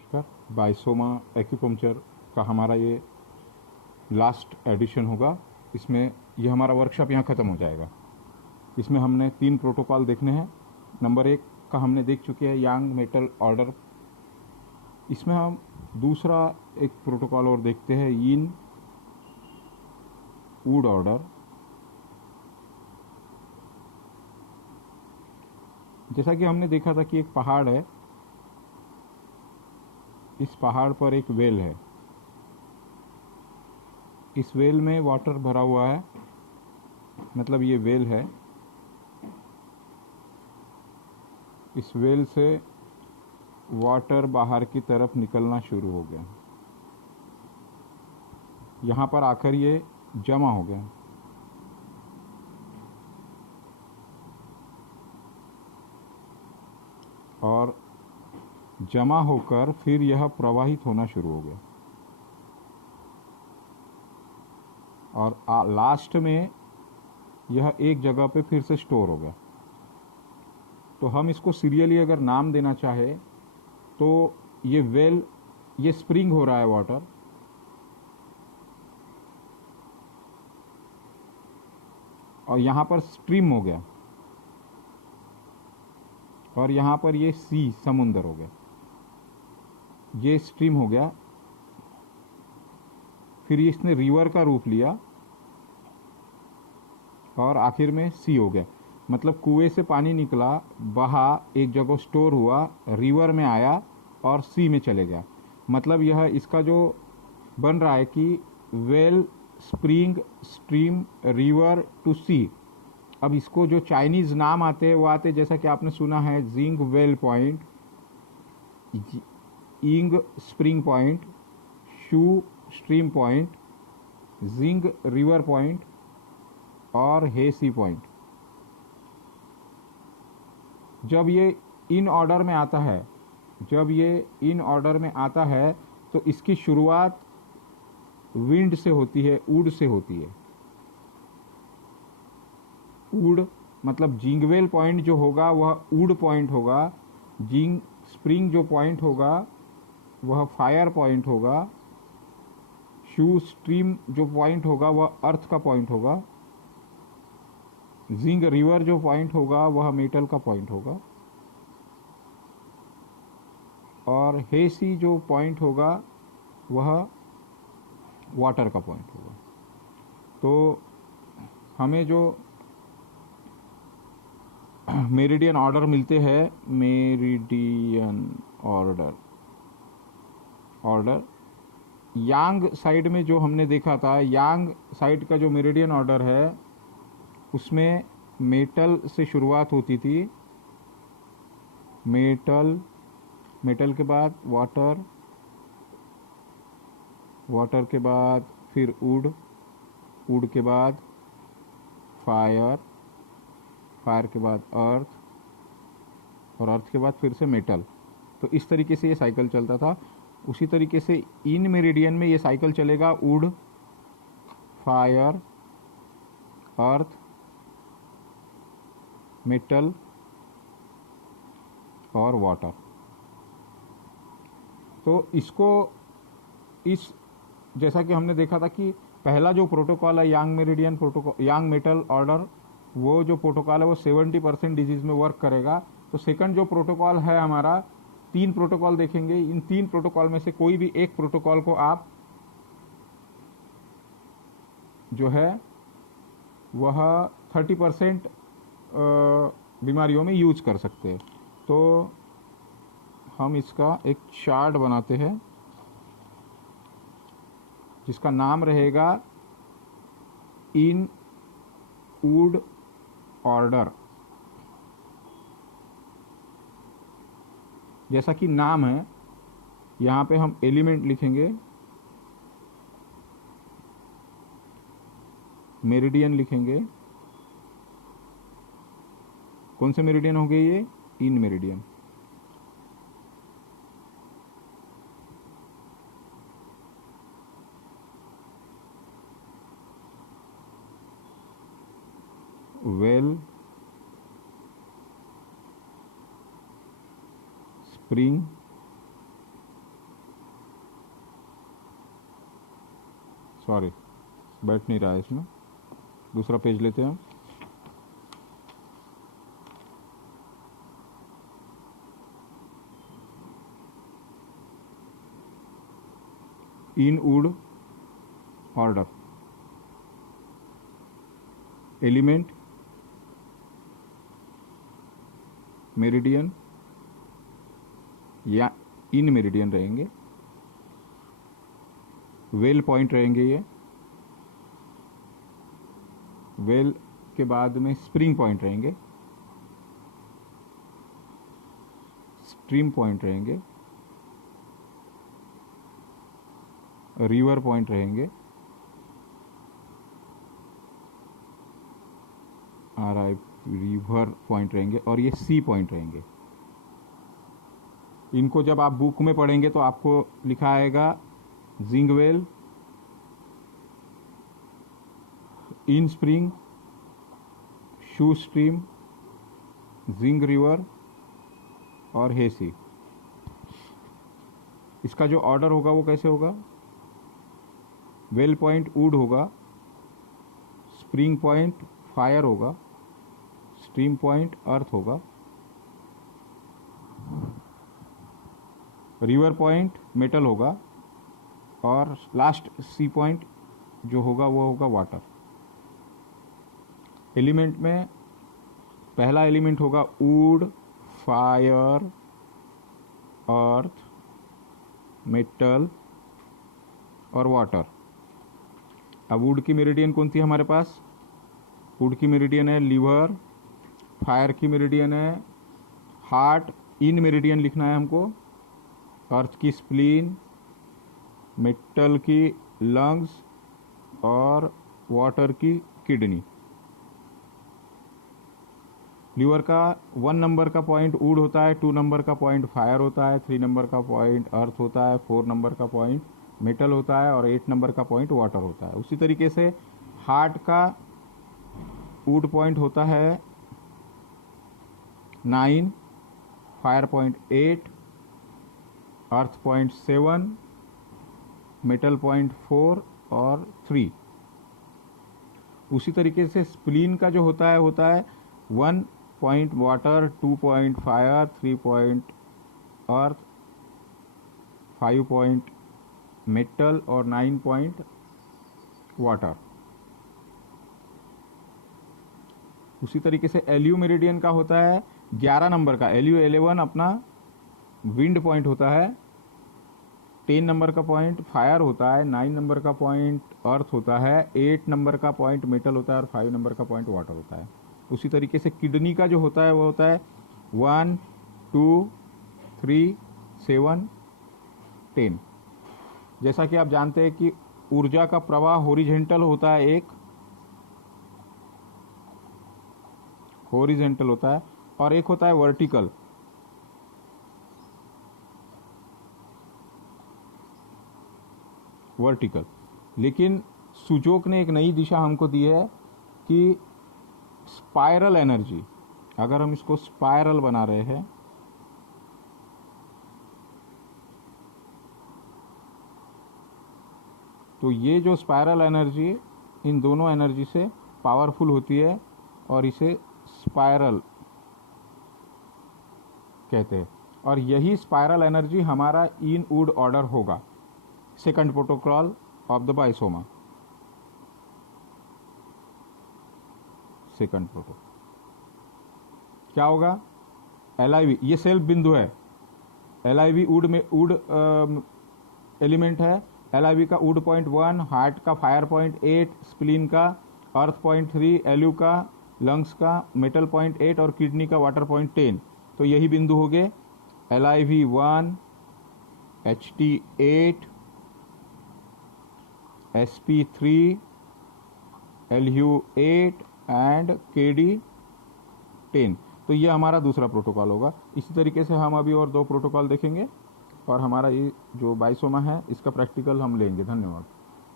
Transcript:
नमस्कार। बाइसोमा एक्यूपंक्चर का हमारा ये लास्ट एडिशन होगा। इसमें ये हमारा वर्कशॉप यहाँ ख़त्म हो जाएगा। इसमें हमने 3 प्रोटोकॉल देखने हैं। नंबर 1 का हमने देख चुके हैं, यांग मेटल ऑर्डर। इसमें हम दूसरा एक प्रोटोकॉल और देखते हैं, इन वुड ऑर्डर। जैसा कि हमने देखा था कि एक पहाड़ है, इस पहाड़ पर एक वेल है, इस वेल में वाटर भरा हुआ है, मतलब ये वेल है। इस वेल से वाटर बाहर की तरफ निकलना शुरू हो गया, यहाँ पर आकर ये जमा हो गया। और जमा होकर फिर यह प्रवाहित होना शुरू हो गया और लास्ट में यह एक जगह पे फिर से स्टोर हो गया। तो हम इसको सीरियली अगर नाम देना चाहे तो ये वेल, ये स्प्रिंग हो रहा है वाटर, और यहाँ पर स्ट्रीम हो गया, और यहाँ पर ये सी समुंदर हो गया। ये स्ट्रीम हो गया, फिर इसने रिवर का रूप लिया और आखिर में सी हो गया। मतलब कुएं से पानी निकला, बहा, एक जगह स्टोर हुआ, रिवर में आया और सी में चले गया। मतलब यह इसका जो बन रहा है कि well, spring, stream, river to sea. अब इसको जो चाइनीज़ नाम आते हैं वो आते हैं, जैसा कि आपने सुना है, जिंग वेल पॉइंट, इंग स्प्रिंग पॉइंट, शू स्ट्रीम पॉइंट, जिंग रिवर पॉइंट और हे सी पॉइंट। जब ये इन ऑर्डर में आता है, जब ये इन ऑर्डर में आता है तो इसकी शुरुआत विंड से होती है, वुड से होती है। वुड मतलब जिंगवेल पॉइंट जो होगा वह वुड पॉइंट होगा, जिंग स्प्रिंग जो पॉइंट होगा वह फायर पॉइंट होगा, शू स्ट्रीम जो पॉइंट होगा वह अर्थ का पॉइंट होगा, जिंग रिवर जो पॉइंट होगा वह मेटल का पॉइंट होगा, और हेसी जो पॉइंट होगा वह वाटर का पॉइंट होगा। तो हमें जो मेरिडियन ऑर्डर मिलते हैं, मेरिडियन ऑर्डर यांग साइड में जो हमने देखा था, यांग साइड का जो मेरिडियन ऑर्डर है उसमें मेटल से शुरुआत होती थी। मेटल के बाद वाटर, वाटर के बाद फिर वुड के बाद फायर के बाद अर्थ, और अर्थ के बाद फिर से मेटल। तो इस तरीके से ये साइकिल चलता था। उसी तरीके से इन मेरिडियन में ये साइकिल चलेगा, वुड, फायर, अर्थ, मेटल और वाटर। तो इसको इस जैसा कि हमने देखा था कि पहला जो प्रोटोकॉल है यांग मेरिडियन प्रोटोकॉल, यांग मेटल ऑर्डर, वो जो प्रोटोकॉल है वो 70% डिजीज़ में वर्क करेगा। तो सेकंड जो प्रोटोकॉल है हमारा, 3 प्रोटोकॉल देखेंगे। इन 3 प्रोटोकॉल में से कोई भी एक प्रोटोकॉल को आप जो है वह 30% बीमारियों में यूज कर सकते हैं। तो हम इसका एक चार्ट बनाते हैं जिसका नाम रहेगा इन वुड ऑर्डर। जैसा कि नाम है, यहाँ पे हम एलिमेंट लिखेंगे, मेरिडियन लिखेंगे। कौन से मेरिडियन हो गए ये? इन मेरिडियन। वेल, स्प्रिंग, सॉरी, बैठ नहीं रहा है इसमें, दूसरा पेज लेते हैं हम। इन वुड ऑर्डर, एलिमेंट, मेरिडियन या इन मेरिडियन रहेंगे, वेल पॉइंट रहेंगे, ये वेल के बाद में स्प्रिंग पॉइंट रहेंगे, स्ट्रीम पॉइंट रहेंगे, रिवर पॉइंट रहेंगे, रिवर पॉइंट रहेंगे, और ये सी पॉइंट रहेंगे। इनको जब आप बुक में पढ़ेंगे तो आपको लिखा आएगा jing well, ying spring, shu stream, jing river और हेसी। इसका जो ऑर्डर होगा वो कैसे होगा? वेल पॉइंट वुड होगा, स्प्रिंग पॉइंट फायर होगा, स्ट्रीम पॉइंट अर्थ होगा, रिवर पॉइंट मेटल होगा, और लास्ट सी पॉइंट जो होगा वो होगा वाटर। एलिमेंट में पहला एलिमेंट होगा वुड, फायर, अर्थ, मेटल और वाटर। अब वुड की मेरिडियन कौन सी है हमारे पास? वुड की मेरिडियन है लीवर, फायर की मेरिडियन है हार्ट, इन मेरिडियन लिखना है हमको, अर्थ की स्प्लीन, मेटल की लंग्स और वाटर की किडनी। लीवर का 1 नंबर का पॉइंट वुड होता है, 2 नंबर का पॉइंट फायर होता है, 3 नंबर का पॉइंट अर्थ होता है, 4 नंबर का पॉइंट मेटल होता है और 8 नंबर का पॉइंट वाटर होता है। उसी तरीके से हार्ट का वुड पॉइंट होता है 9, फायर पॉइंट 8, अर्थ पॉइंट 7, मेटल पॉइंट 4 और 3। उसी तरीके से स्प्लीन का जो होता है 1 point water, 2 point fire, 3 point earth, 5 point metal और 9 पॉइंट वाटर। उसी तरीके से एलयू मेरिडियन का होता है 11 नंबर का, एलयू 11 अपना विंड पॉइंट होता है, 10 नंबर का पॉइंट फायर होता है, 9 नंबर का पॉइंट अर्थ होता है, 8 नंबर का पॉइंट मेटल होता है और 5 नंबर का पॉइंट वाटर होता है। उसी तरीके से किडनी का जो होता है वो होता है 1, 2, 3, 7, 10। जैसा कि आप जानते हैं कि ऊर्जा का प्रवाह हॉरिजेंटल होता है, एक हॉरिजेंटल होता है और एक होता है वर्टिकल। वर्टिकल, लेकिन सुजोक ने एक नई दिशा हमको दी है कि स्पाइरल एनर्जी, अगर हम इसको स्पाइरल बना रहे हैं तो ये जो स्पाइरल एनर्जी इन दोनों एनर्जी से पावरफुल होती है और इसे स्पाइरल कहते हैं। और यही स्पाइरल एनर्जी हमारा इन वुड ऑर्डर होगा, सेकंड प्रोटोकॉल ऑफ द बाइसोमा। सेकंड प्रोटोकॉल क्या होगा? LIV, ये सेल्फ बिंदु है, LIV वुड में वुड एलिमेंट है, LIV का वुड पॉइंट 1, हार्ट का फायर पॉइंट 8, स्प्लीन का अर्थ पॉइंट 3, एलयू का लंग्स का मेटल पॉइंट 8 और किडनी का वाटर पॉइंट 10। तो यही बिंदु हो गए LIV 1, HT 8, SP 3, LU 8 and KD 10। तो ये हमारा दूसरा प्रोटोकॉल होगा। इसी तरीके से हम अभी और 2 प्रोटोकॉल देखेंगे और हमारा ये जो बाइसोमा है इसका प्रैक्टिकल हम लेंगे। धन्यवाद।